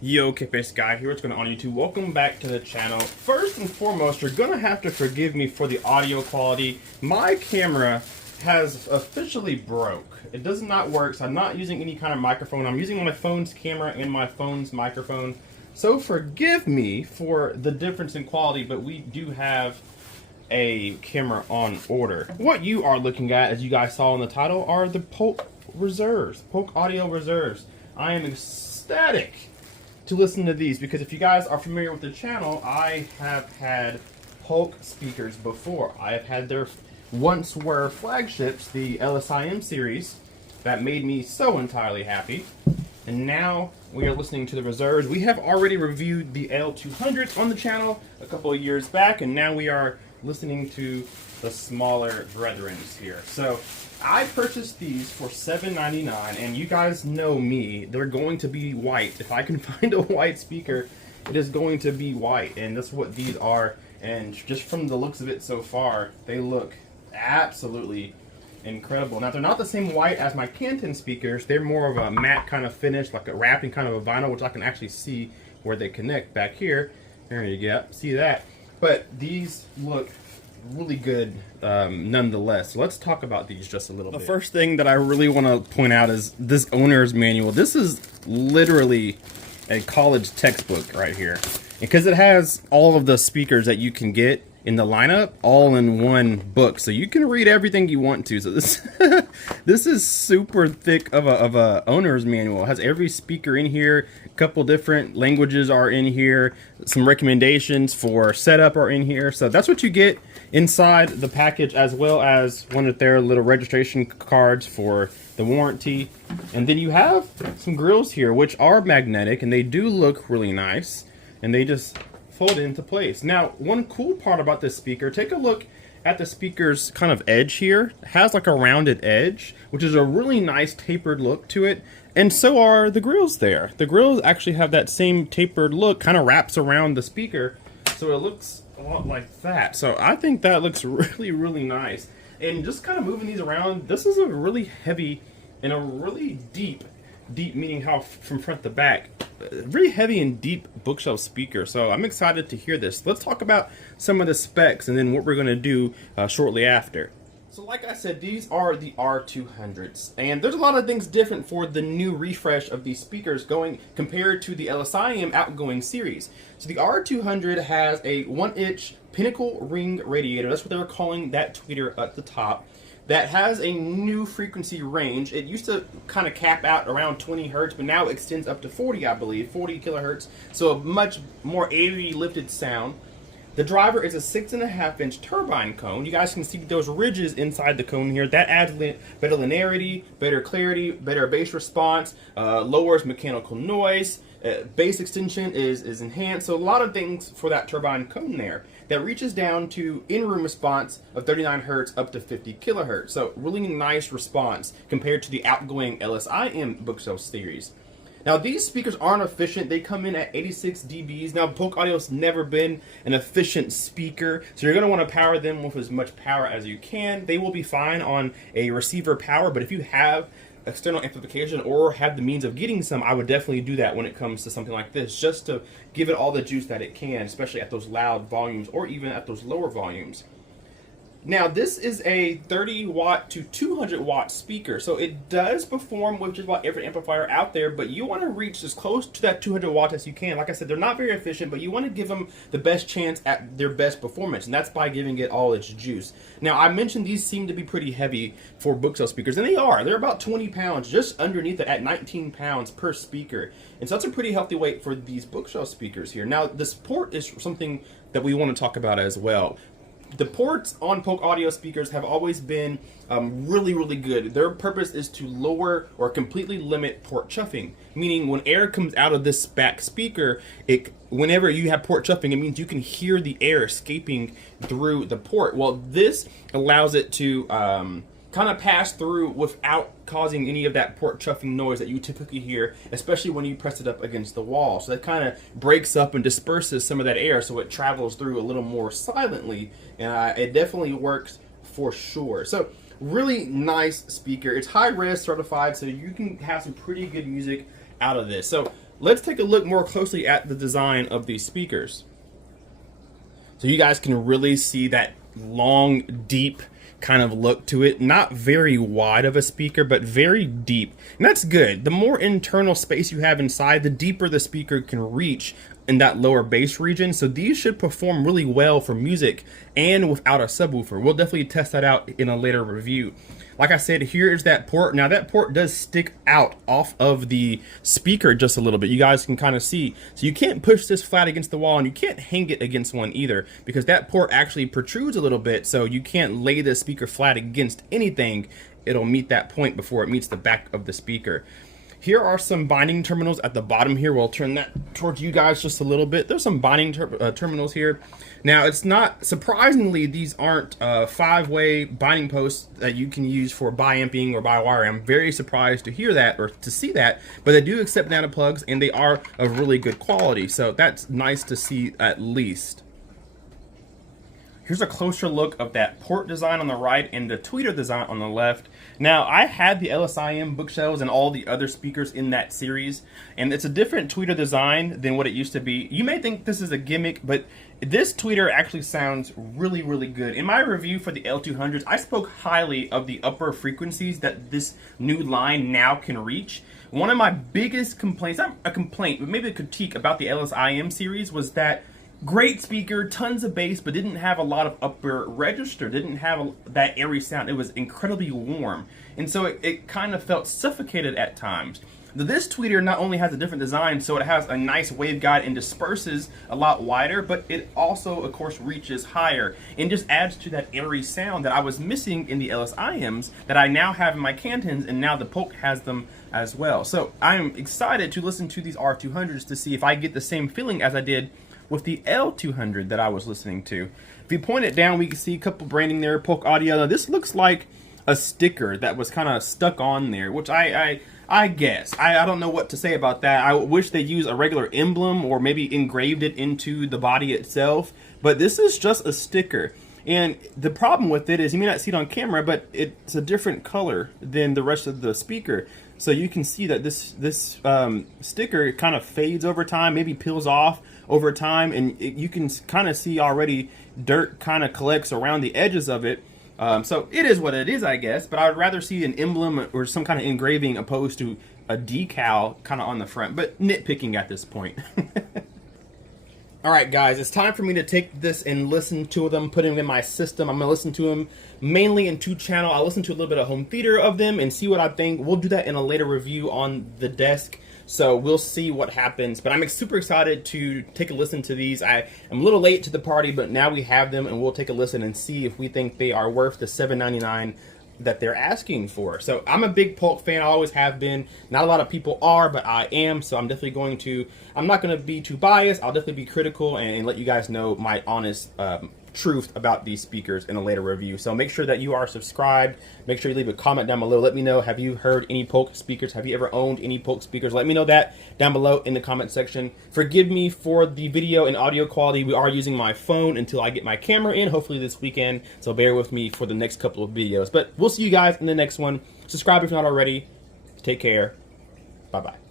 Yo, Kpaceguy here. What's going on YouTube? Welcome back to the channel. First and foremost, you're going to have to forgive me for the audio quality. My camera has officially broke. It does not work, so I'm not using any kind of microphone. I'm using my phone's camera and my phone's microphone. So forgive me for the difference in quality, but we do have a camera on order. What you are looking at, as you guys saw in the title, are the Polk Reserves, Polk Audio Reserves. I am ecstatic to listen to these because if you guys are familiar with the channel, I have had Polk speakers before. I have had their once were flagships, the LSIM series, that made me so entirely happy. And now we are listening to the Reserves. We have already reviewed the R200s on the channel a couple of years back, and now we are listening to the smaller brethrens here. So I purchased these for $7.99, and you guys know me, they're going to be white. If I can find a white speaker, it is going to be white, and that's what these are. And just from the looks of it so far, they look absolutely incredible. Now, they're not the same white as my Canton speakers. They're more of a matte kind of finish, like a wrapping kind of a vinyl, which I can actually see where they connect back here. There you go, see that? But these look really good nonetheless. So let's talk about these just a little bit. The first thing that I really want to point out is this owner's manual. This is literally a college textbook right here, because it has all of the speakers that you can get in the lineup all in one book, so you can read everything you want to. So this this is super thick of a owner's manual. It has every speaker in here, a couple different languages are in here, some recommendations for setup are in here. So that's what you get inside the package, as well as one of their little registration cards for the warranty. And then you have some grills here, which are magnetic, and they do look really nice, and they just fold into place. Now, one cool part about this speaker, take a look at the speaker's kind of edge here. It has like a rounded edge, which is a really nice tapered look to it, and so are the grills there. The grills actually have that same tapered look, kind of wraps around the speaker, so it looks a lot like that. So I think that looks really, really nice. And just kind of moving these around, this is a really heavy and a really deep meaning how from front to back, really heavy and deep bookshelf speaker. So I'm excited to hear this. Let's talk about some of the specs and then what we're going to do shortly after. So like I said, these are the R200s, and there's a lot of things different for the new refresh of these speakers going compared to the LSIM outgoing series. So the R200 has a 1-inch pinnacle ring radiator. That's what they were calling that tweeter at the top. That has a new frequency range. It used to kind of cap out around 20 hertz, but now it extends up to 40, I believe, 40 kilohertz. So a much more airy lifted sound. The driver is a 6.5-inch turbine cone. You guys can see those ridges inside the cone here. That adds better linearity, better clarity, better bass response, lowers mechanical noise. Bass extension is enhanced. So a lot of things for that turbine cone there. That reaches down to in-room response of 39 hertz up to 50 kilohertz. So really nice response compared to the outgoing LSIM bookshelf series. Now these speakers aren't efficient. They come in at 86 dBs. Now Polk Audio's never been an efficient speaker, so you're going to want to power them with as much power as you can. They will be fine on a receiver power, but if you have external amplification or have the means of getting some, I would definitely do that when it comes to something like this, just to give it all the juice that it can, especially at those loud volumes or even at those lower volumes. Now this is a 30 watt to 200 watt speaker, so it does perform with just about every amplifier out there, but you want to reach as close to that 200 watts as you can. Like I said, they're not very efficient, but you want to give them the best chance at their best performance, and that's by giving it all its juice. Now I mentioned these seem to be pretty heavy for bookshelf speakers, and they are. They're about 20 pounds just underneath it at 19 pounds per speaker, and so that's a pretty healthy weight for these bookshelf speakers here. Now this port is something that we want to talk about as well. The ports on Polk Audio speakers have always been really, really good. Their purpose is to lower or completely limit port chuffing, meaning when air comes out of this back speaker, whenever you have port chuffing, it means you can hear the air escaping through the port. Well, this allows it to kind of pass through without causing any of that port chuffing noise that you typically hear, especially when you press it up against the wall. So that kind of breaks up and disperses some of that air, so it travels through a little more silently, and it definitely works for sure. So really nice speaker. It's high res certified, so you can have some pretty good music out of this. So let's take a look more closely at the design of these speakers. So you guys can really see that long, deep kind of look to it. Not very wide of a speaker, but very deep. And that's good. The more internal space you have inside, the deeper the speaker can reach in that lower bass region. So these should perform really well for music and without a subwoofer. We'll definitely test that out in a later review. Like I said, here is that port. Now that port does stick out off of the speaker just a little bit. You guys can kind of see. So you can't push this flat against the wall, and you can't hang it against one either, because that port actually protrudes a little bit. So you can't lay the speaker flat against anything. It'll meet that point before it meets the back of the speaker. Here are some binding terminals at the bottom here. We'll turn that towards you guys just a little bit. There's some binding terminals here. Now, it's not, surprisingly, these aren't 5-way binding posts that you can use for bi-amping or bi-wire. I'm very surprised to hear that or to see that, but they do accept nano plugs and they are of really good quality. So that's nice to see at least. Here's a closer look of that port design on the right and the tweeter design on the left. Now, I had the LSIM bookshelves and all the other speakers in that series, and it's a different tweeter design than what it used to be. You may think this is a gimmick, but this tweeter actually sounds really, really good. In my review for the L200s, I spoke highly of the upper frequencies that this new line now can reach. One of my biggest complaints, not a complaint, but maybe a critique about the LSIM series was that great speaker, tons of bass, but didn't have a lot of upper register, didn't have that airy sound. It was incredibly warm. And so it kind of felt suffocated at times. This tweeter not only has a different design, so it has a nice waveguide and disperses a lot wider, but it also, of course, reaches higher and just adds to that airy sound that I was missing in the LSIMs that I now have in my Cantons, and now the Polk has them as well. So I'm excited to listen to these R200s to see if I get the same feeling as I did with the L200 that I was listening to. If you point it down, we can see a couple branding there, Polk Audio. Now, this looks like a sticker that was kind of stuck on there, which I guess. I don't know what to say about that. I wish they used a regular emblem or maybe engraved it into the body itself, but this is just a sticker. And the problem with it is, you may not see it on camera, but it's a different color than the rest of the speaker. So you can see that this sticker kind of fades over time, maybe peels off over time, and you can kind of see already dirt kind of collects around the edges of it. So it is what it is, I guess, but I would rather see an emblem or some kind of engraving opposed to a decal kind of on the front, but nitpicking at this point. Alright guys, it's time for me to take this and listen to them, put them in my system. I'm going to listen to them mainly in 2-channel. I'll listen to a little bit of home theater of them and see what I think. We'll do that in a later review on the desk, so we'll see what happens. But I'm super excited to take a listen to these. I am a little late to the party, but now we have them and we'll take a listen and see if we think they are worth the $7.99 that they're asking for. So I'm a big Polk fan. I always have been. Not a lot of people are, but I am. So I'm definitely going to, I'm not going to be too biased. I'll definitely be critical and let you guys know my honest truth about these speakers in a later review. So make sure that you are subscribed. Make sure you leave a comment down below. Let me know, have you heard any Polk speakers? Have you ever owned any Polk speakers? Let me know that down below in the comment section. Forgive me for the video and audio quality. We are using my phone until I get my camera in, hopefully this weekend. So bear with me for the next couple of videos. But we'll see you guys in the next one. Subscribe if you're not already. Take care. Bye-bye.